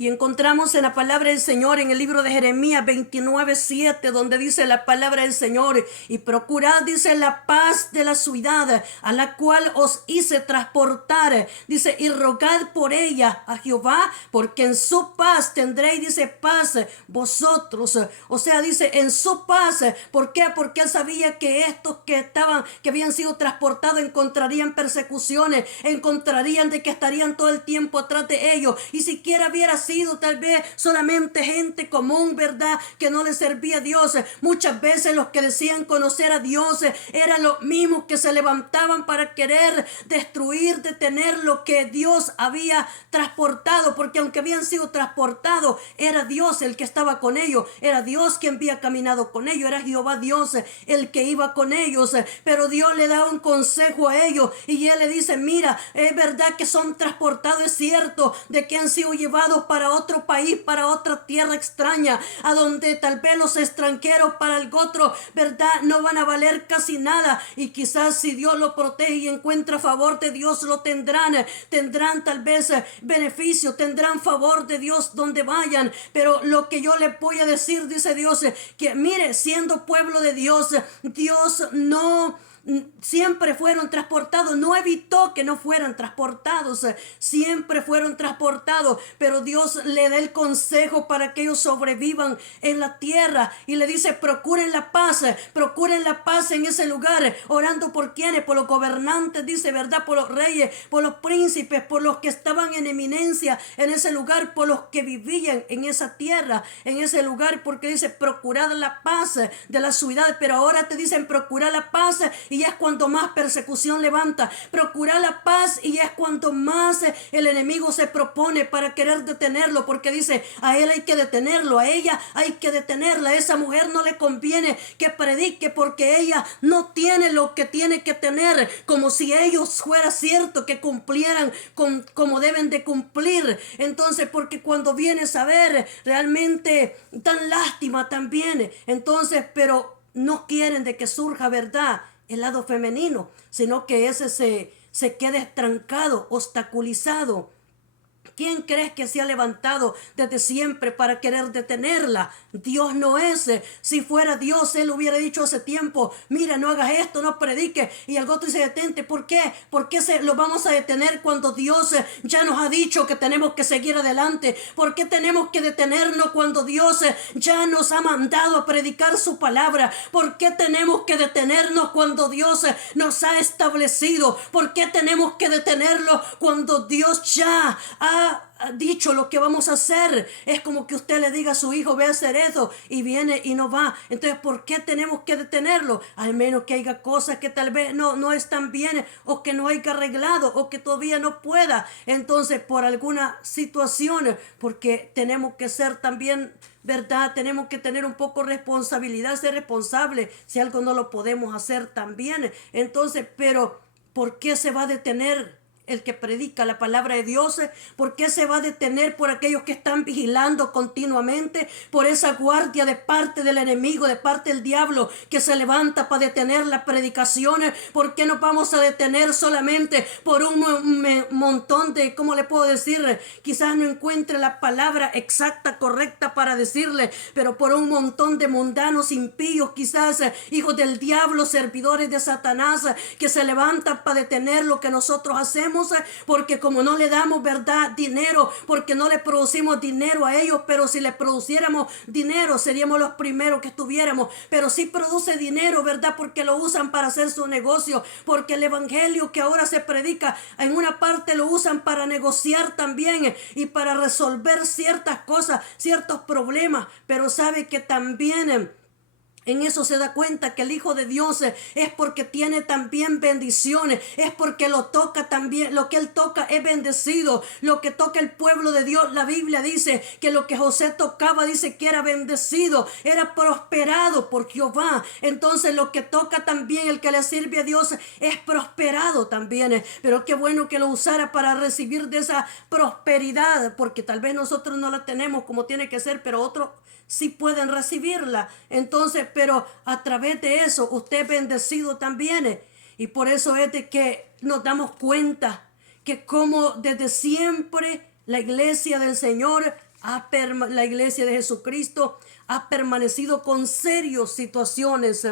Y encontramos en la palabra del Señor en el libro de Jeremías 29:7, donde dice la palabra del Señor: y procurad, dice, la paz de la ciudad a la cual os hice transportar, dice, y rogad por ella a Jehová, porque en su paz tendréis, dice, paz vosotros. O sea, dice, en su paz. ¿Por qué? Porque él sabía que estos que habían sido transportados encontrarían persecuciones, encontrarían de que estarían todo el tiempo atrás de ellos, y siquiera hubiera sido tal vez solamente gente común, ¿verdad?, que no le servía a Dios. Muchas veces los que decían conocer a Dios eran los mismos que se levantaban para querer destruir, detener lo que Dios había transportado, porque aunque habían sido transportados, era Dios el que estaba con ellos, era Dios quien había caminado con ellos, era Jehová Dios el que iba con ellos. Pero Dios le da un consejo a ellos y él le dice: mira, es verdad que son transportados, es cierto de que han sido llevados para otro país, para otra tierra extraña, a donde tal vez los extranjeros para el otro, ¿verdad?, no van a valer casi nada, y quizás si Dios lo protege y encuentra favor de Dios, lo tendrán tal vez beneficio, tendrán favor de Dios donde vayan. Pero lo que yo le voy a decir, dice Dios, que mire, siendo pueblo de Dios, Dios no siempre fueron transportados, no evitó que no fueran transportados, siempre fueron transportados, pero Dios le da el consejo para que ellos sobrevivan en la tierra, y le dice: procuren la paz en ese lugar, orando por quienes, por los gobernantes, dice, verdad, por los reyes, por los príncipes, por los que estaban en eminencia en ese lugar, por los que vivían en esa tierra, en ese lugar, porque dice: procurad la paz de la ciudad. Pero ahora te dicen: procurar la paz, y es cuando más persecución levanta. Procurar la paz, y es cuando más el enemigo se propone para querer detenerlo, porque dice: a él hay que detenerlo, a ella hay que detenerla, a esa mujer no le conviene que predique, porque ella no tiene lo que tiene que tener, como si ellos fuera cierto que cumplieran como deben de cumplir. Entonces, porque cuando vienes a ver, realmente dan lástima también. Entonces, pero no quieren de que surja, ¿verdad?, el lado femenino, sino que ese se quede estancado, obstaculizado. ¿Quién crees que se ha levantado desde siempre para querer detenerla? Dios no es. Si fuera Dios, Él hubiera dicho hace tiempo: mira, no hagas esto, no prediques, y el otro dice: detente. ¿Por qué? ¿Por qué lo vamos a detener cuando Dios ya nos ha dicho que tenemos que seguir adelante? ¿Por qué tenemos que detenernos cuando Dios ya nos ha mandado a predicar su palabra? ¿Por qué tenemos que detenernos cuando Dios nos ha establecido? ¿Por qué tenemos que detenerlo cuando Dios ya ha dicho lo que vamos a hacer? Es como que usted le diga a su hijo: ve a hacer eso, y viene y no va. Entonces, ¿por qué tenemos que detenerlo? Al menos que haya cosas que tal vez no están bien, o que no haya arreglado, o que todavía no pueda. Entonces, por alguna situación, porque tenemos que ser también, ¿verdad?, tenemos que tener un poco responsabilidad, ser responsable si algo no lo podemos hacer también. Entonces, pero ¿por qué se va a detener el que predica la palabra de Dios? ¿Por qué se va a detener por aquellos que están vigilando continuamente? Por esa guardia de parte del enemigo, de parte del diablo, que se levanta para detener las predicaciones. ¿Por qué nos vamos a detener solamente por un montón de, ¿cómo le puedo decir? Quizás no encuentre la palabra exacta, correcta para decirle, pero por un montón de mundanos impíos, quizás hijos del diablo, servidores de Satanás, que se levantan para detener lo que nosotros hacemos, porque como no le damos, ¿verdad?, dinero, porque no le producimos dinero a ellos. Pero si le produciéramos dinero, seríamos los primeros que estuviéramos. Pero sí produce dinero, ¿verdad?, porque lo usan para hacer su negocio, porque el evangelio que ahora se predica, en una parte lo usan para negociar también, y para resolver ciertas cosas, ciertos problemas. Pero sabe que también en eso se da cuenta que el Hijo de Dios es porque tiene también bendiciones, es porque lo toca también, lo que él toca es bendecido. Lo que toca el pueblo de Dios, la Biblia dice que lo que José tocaba, dice que era bendecido, era prosperado por Jehová. Entonces lo que toca también el que le sirve a Dios es prosperado también. Pero qué bueno que lo usara para recibir de esa prosperidad, porque tal vez nosotros no la tenemos como tiene que ser, pero otros sí pueden recibirla. Entonces, pero a través de eso usted es bendecido también. Y por eso es de que nos damos cuenta que como desde siempre la iglesia del Señor la iglesia de Jesucristo ha permanecido con serias situaciones